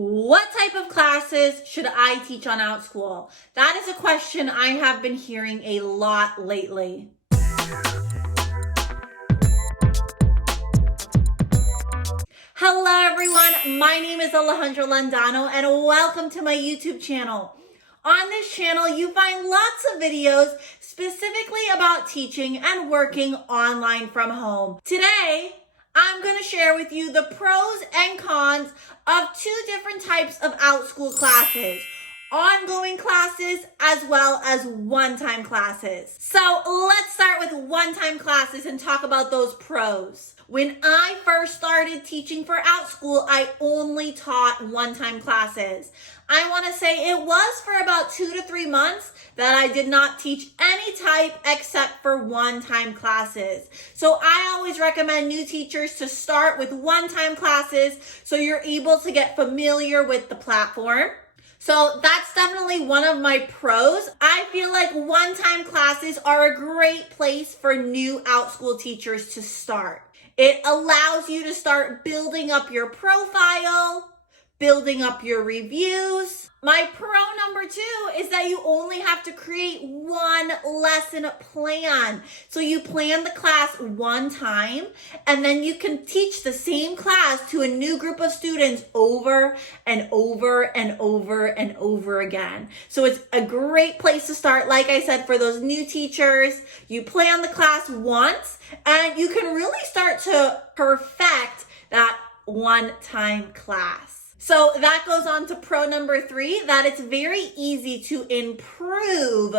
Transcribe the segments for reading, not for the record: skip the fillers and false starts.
What type of classes should I teach on Outschool? That is a question I have been hearing a lot lately. Hello everyone, my name is Alejandra Landano and welcome to my YouTube channel. On this channel, you find lots of videos specifically about teaching and working online from home. Today, I'm going to share with you the pros and cons of two different types of Outschool classes. Ongoing classes as well as one-time classes. So let's start with one-time classes and talk about those pros. When I first started teaching for Outschool, I only taught one-time classes. I want to say it was for about 2 to 3 months that I did not teach any type except for one-time classes. So I always recommend new teachers to start with one-time classes so you're able to get familiar with the platform. So that's definitely one of my pros. I feel like one-time classes are a great place for new Outschool teachers to start. It allows you to start building up your profile, building up your reviews. My pro number 2 is that you only have to create one lesson plan. So you plan the class one time and then you can teach the same class to a new group of students over and over and over and over again. So it's a great place to start. Like I said, for those new teachers, you plan the class once and you can really start to perfect that one-time class. So that goes on to pro number 3, that it's very easy to improve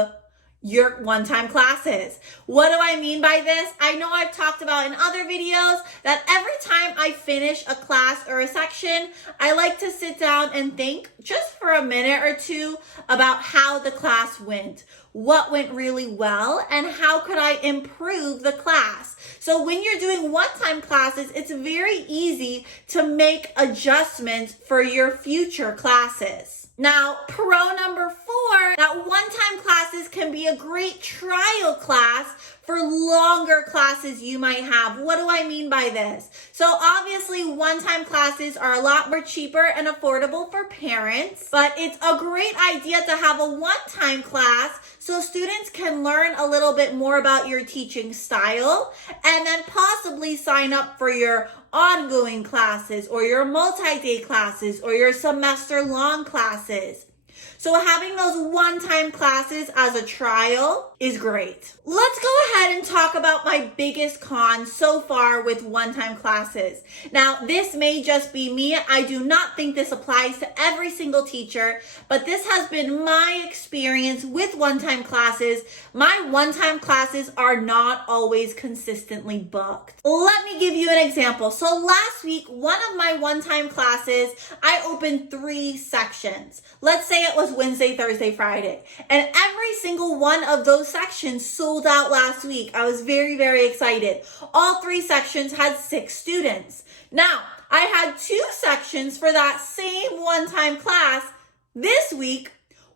your one-time classes. What do I mean by this? I know I've talked about in other videos that every time I finish a class or a section, I like to sit down and think just for a minute or two about how the class went, what went really well, and how could I improve the class. So when you're doing one-time classes, it's very easy to make adjustments for your future classes. Now, pro number 4, that one-time classes can be a great trial class for longer classes you might have. What do I mean by this? So obviously, one-time classes are a lot more cheaper and affordable for parents, but it's a great idea to have a one-time class so students can learn a little bit more about your teaching style and then possibly sign up for your ongoing classes or your multi-day classes or your semester-long classes. So having those one-time classes as a trial is great. Let's go ahead and talk about my biggest con so far with one-time classes. Now, this may just be me. I do not think this applies to every single teacher, but this has been my experience with one-time classes. My one-time classes are not always consistently booked. Let me give you an example. So last week, one of my one-time classes, I opened 3 sections. Let's say it was Wednesday, Thursday, Friday. And every single one of those sections sold out last week. I was very, very excited. All 3 sections had 6 students. Now, I had 2 sections for that same one-time class this week.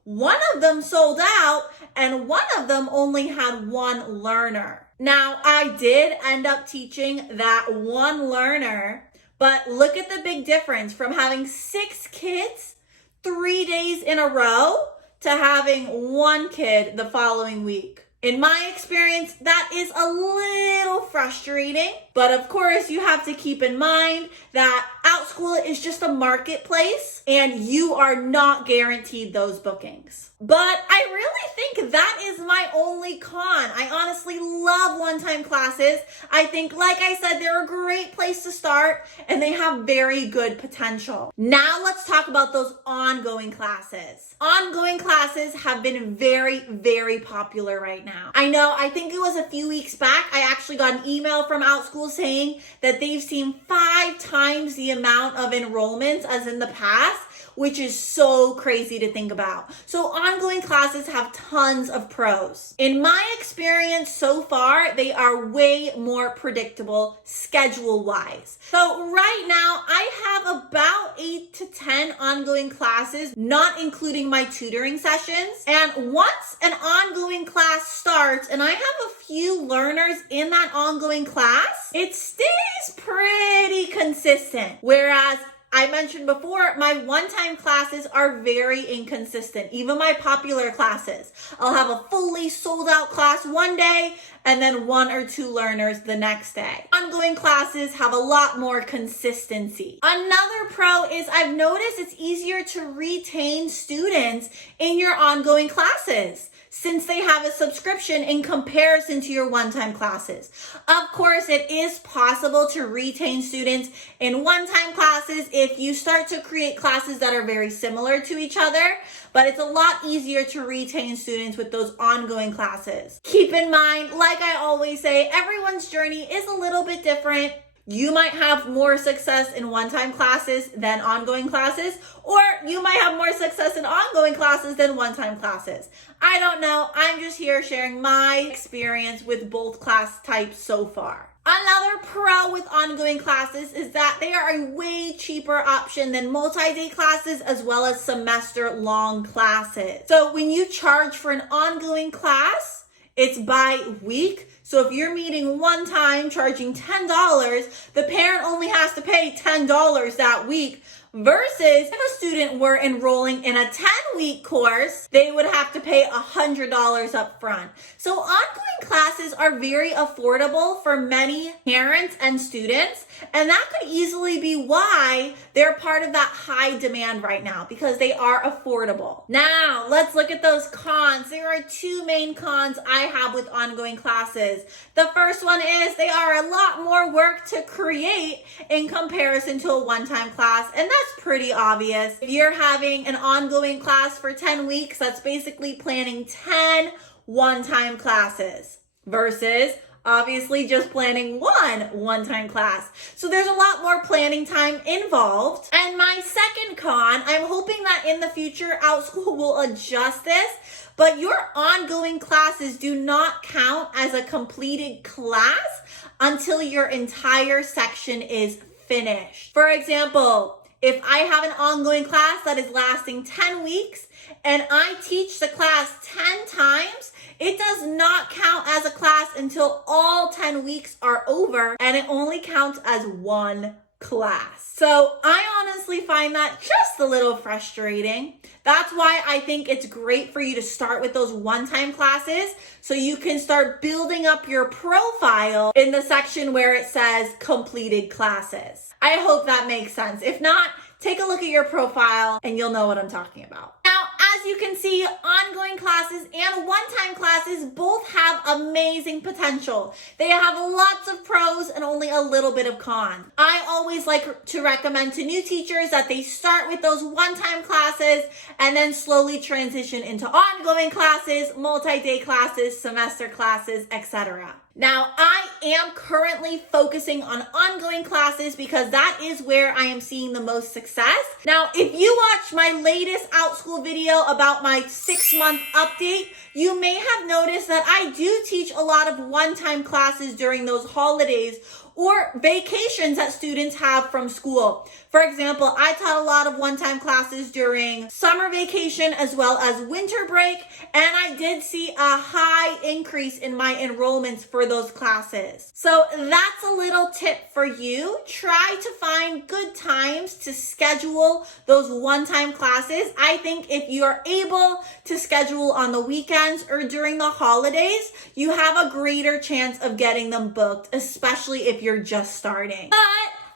One of them sold out and one of them only had 1 learner. Now, I did end up teaching that 1 learner, but look at the big difference from having 6 kids 3 days in a row to having 1 kid the following week. In my experience, that is a little frustrating, but of course you have to keep in mind that Outschool is just a marketplace and you are not guaranteed those bookings. But I really think that is my only con. I honestly love one-time classes. I think, like I said, they're a great place to start and they have very good potential. Now let's talk about those ongoing classes. Ongoing classes have been very, very popular right now. I know, I think it was a few weeks back, I actually got an email from Outschool saying that they've seen 5 times the amount of enrollments as in the past, which is so crazy to think about. So ongoing classes have tons of pros. In my experience so far, they are way more predictable schedule-wise. So right now, I have about 8 to 10 ongoing classes, not including my tutoring sessions. And once an ongoing class starts and I have a few learners in that ongoing class, it stays pretty consistent. Whereas I mentioned before, my one-time classes are very inconsistent. Even my popular classes. I'll have a fully sold out class one day and then 1 or 2 learners the next day. Ongoing classes have a lot more consistency. Another pro is I've noticed it's easier to retain students in your ongoing classes since they have a subscription in comparison to your one-time classes. Of course, it is possible to retain students in one-time classes if you start to create classes that are very similar to each other, but it's a lot easier to retain students with those ongoing classes. Keep in mind, like I always say, everyone's journey is a little bit different. You might have more success in one-time classes than ongoing classes, or you might have more success in ongoing classes than one-time classes. I don't know. I'm just here sharing my experience with both class types so far. Another pro with ongoing classes is that they are a way cheaper option than multi-day classes as well as semester-long classes. So when you charge for an ongoing class, it's by week. So if you're meeting one time charging $10, the parent only has to pay $10 that week. Versus if a student were enrolling in a 10-week course, they would have to pay $100 up front. So ongoing classes are very affordable for many parents and students, and that could easily be why they're part of that high demand right now, because they are affordable. Now, let's look at those cons. There are 2 main cons I have with ongoing classes. The first one is they are a lot more work to create in comparison to a one-time class, and that's pretty obvious. If you're having an ongoing class for 10 weeks, that's basically planning 10 one-time classes versus obviously just planning one-time class. So there's a lot more planning time involved. And my second con, I'm hoping that in the future, Outschool will adjust this, but your ongoing classes do not count as a completed class until your entire section is finished. For example, if I have an ongoing class that is lasting 10 weeks and I teach the class 10 times, it does not count as a class until all 10 weeks are over, and it only counts as one class. So I honestly find that just a little frustrating. That's why I think it's great for you to start with those one-time classes so you can start building up your profile in the section where it says completed classes. I hope that makes sense. If not, take a look at your profile and you'll know what I'm talking about. Now, as you can see, ongoing classes and one-time classes both have amazing potential. They have lots of pros and only a little bit of cons. I always like to recommend to new teachers that they start with those one-time classes and then slowly transition into ongoing classes, multi-day classes, semester classes, etc. Now, I am currently focusing on ongoing classes because that is where I am seeing the most success. Now, if you watched my latest Outschool video about my 6-month update, you may have noticed that I do teach a lot of one-time classes during those holidays or vacations that students have from school. For example, I taught a lot of one-time classes during summer vacation as well as winter break, and I did see a high increase in my enrollments for those classes. So that's a little tip for you. Try to find good times to schedule those one-time classes. I think if you are able to schedule on the weekends or during the holidays, you have a greater chance of getting them booked, especially if you're just starting. But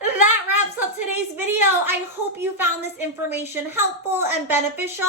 that wraps up today's video. I hope you found this information helpful and beneficial.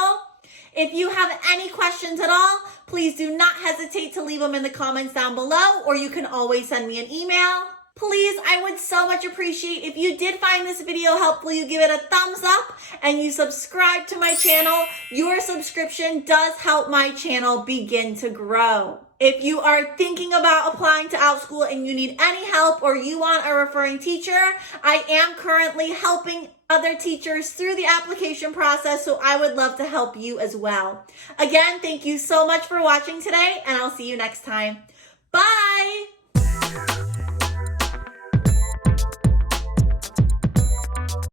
If you have any questions at all, please do not hesitate to leave them in the comments down below, or you can always send me an email. Please, I would so much appreciate if you did find this video helpful, you give it a thumbs up and you subscribe to my channel. Your subscription does help my channel begin to grow. If you are thinking about applying to Outschool and you need any help or you want a referring teacher, I am currently helping other teachers through the application process, so I would love to help you as well. Again, thank you so much for watching today, and I'll see you next time. Bye!